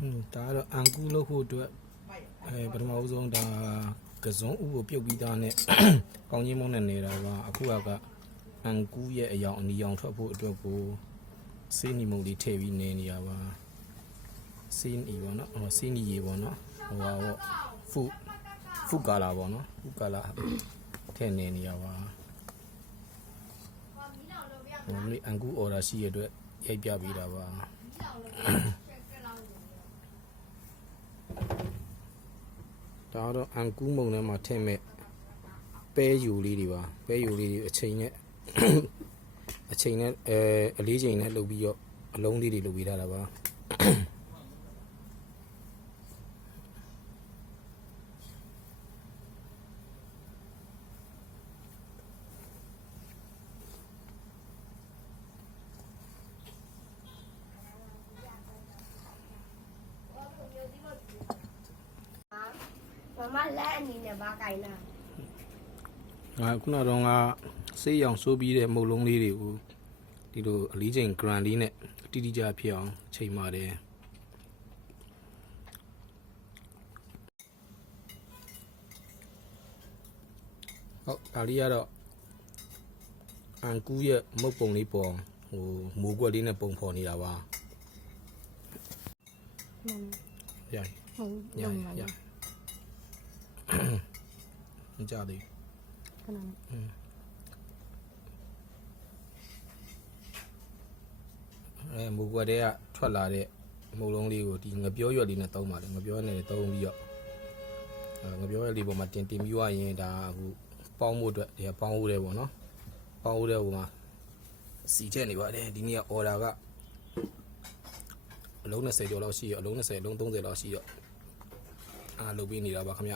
ဒါကတော့အန်ကူလို့ဖို့အတွက်ပထမဦးဆုံးဒါကစုံဥကိုပြုတ်ပြီးသားနဲ့ကောင်းကြီးမုံနဲ့နေတာကအခုကအန်ကူရဲ့အယောင်အနီရောင်ထွက်ဖို့အတွက်ကိုစေးနီမုံလေးထည့်ပြီးနေနေရပါစေးနီပေါ့နော်စေးနီရေပေါ့နော်ဟိုပါပေါ့ဖုကာလာပေါ့နော်ဖုကာလာထည့်နေနေရပါဟိုနေ့အန်ကူအော်ဒါရှိရတဲ့ရိုက်ပြပေးတာပါဒါတော့အန်ကူးမုံထဲမှာထည့်မဲ့ပဲယူလေးတွေပါပဲယူလေးတွေအချိန်နဲ့အလေးချိန်နဲ့လုပ်ပြီးတော့အလုံးလေးတွေလုပ်ပေးထားတာပါမမလက်အနေနဲ့ဘာကြိုင်လာခုနတော့ကဆေးရောင်ဆိုးပြီးတဲ့မုတ်လုံးလေးတွေကိုဒီလိုအလေးချိန် grand လေးနဲ့တိတိကျဖြစ်အောင်ချိန်ပါတယ်ဟုတ်ဒါလေးကတော့အန်ကူရဲ့မုတ်ပုံလေးပေါ်ဟိုမိုးကွက်လေးနဲ့ပုံဖော်နေတာပါရဟုတ်ရရမကြသေးခဏမိုးကွက်တွေကထွက်လာတဲ့မုတ်လုံးလေးကိုဒီငပြောရွက်လေးနဲ့သုံးပါတယ်ငပြောနဲ့သုံးပြီးတော့ငပြောရွက်လေးပေါ်မှာတင်ပြီးွားရင်ဒါအခုပေါင်းဖို့အတွက်ဒီပေါင်းဦးတယ်ပေါ့နော်ပေါင်းဦးတဲ့ဟိုမှာစီချက်နေပါတယ်ဒီနေ့ကအော်ဒါကအလုံး20ကျော်လောက်ရှိရအလုံး20အလုံး30လောက်ရှိတော့လုပ်ပေးနေတာပါခင်ဗျ